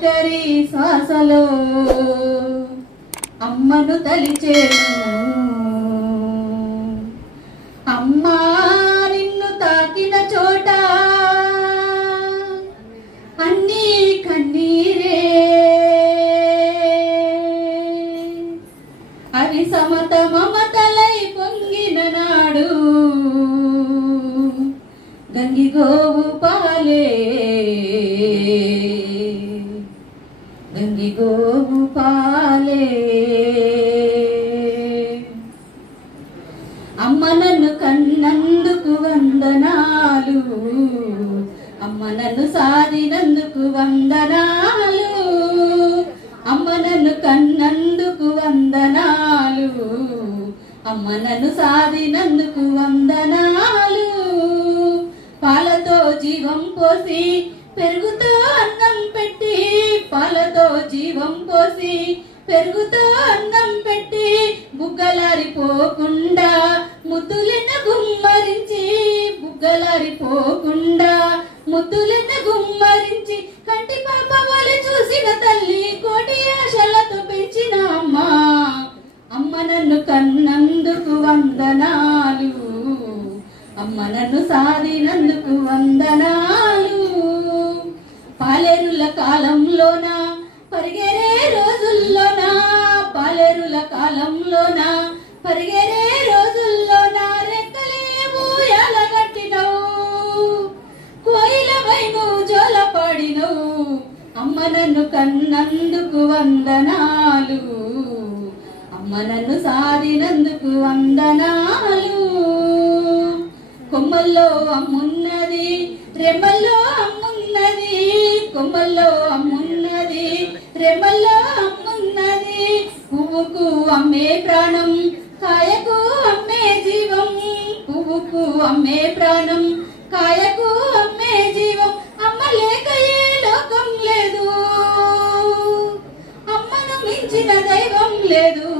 ఆఖరి శ్వాసలో అమ్మను తలిచేను. అమ్మా నిన్ను తాకిన చోట అన్నీ కన్నీరే, అవి సమత మమతలై పొంగిన నాడు గంగిగోవు పాలే, గంగిగోవు పాలే. అమ్మ నన్ను కన్నందుకు వందనాలు, అమ్మ నన్ను సాధినందుకు వందనాలు, అమ్మ నన్ను కన్నందుకు వందనాలు, అమ్మ నన్ను సాధినందుకు వందనాలు. పాలతో జీవం పోసి పెరుగుతో అన్నం పెట్టి, పాలతో జీవం పోసి పెరుగుతో అన్నం పెట్టి, బుగ్గలారిపోకుండా ముద్దులెన్న గుమ్మరించి, బుగ్గలారిపోకుండా ముద్దులెన్న గుమ్మరించి, కంటి పాప వలె చూసిన తల్లి కోటి ఆశలతో పెంచిన అమ్మ. అమ్మ నన్ను కన్నందుకు వందనాలు, అమ్మ నన్ను సాధినందుకు వందనాలు. పాలేరుల కాలంలోన పరిగెరే రోజుల్లోన, పాలేరుల కాలంలోన పరిగెరే రోజుల్లోన రెక్కలేమో ఎలగట్టినవు, కోయిలవై నువ్వు జోలపాడినవు. అమ్మ నన్ను కన్నందుకు వందనాలు, అమ్మ నన్ను సాధినందుకు వందనాలు. కొమ్మల్లో అమ్మున్నది, రెమ్మల్లో అమ్మున్నది, కొమ్మల్లో అమ్మున్నది, రెమ్మల్లో అమ్మున్నది. పువ్వుకు అమ్మే ప్రాణం, కాయకు అమ్మే జీవం, పువ్వుకు అమ్మే ప్రాణం, కాయకు అమ్మే జీవం. అమ్మ లేక ఏ లోకం లేదు, అమ్మను మించిన దైవం లేదు.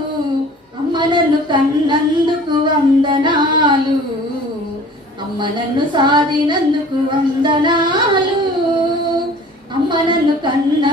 అమ్మ నన్ను కన్నందుకు వందనాలు, అమ్మ నన్ను సాధినందుకు వందనాలు, అమ్మ నన్ను కన్న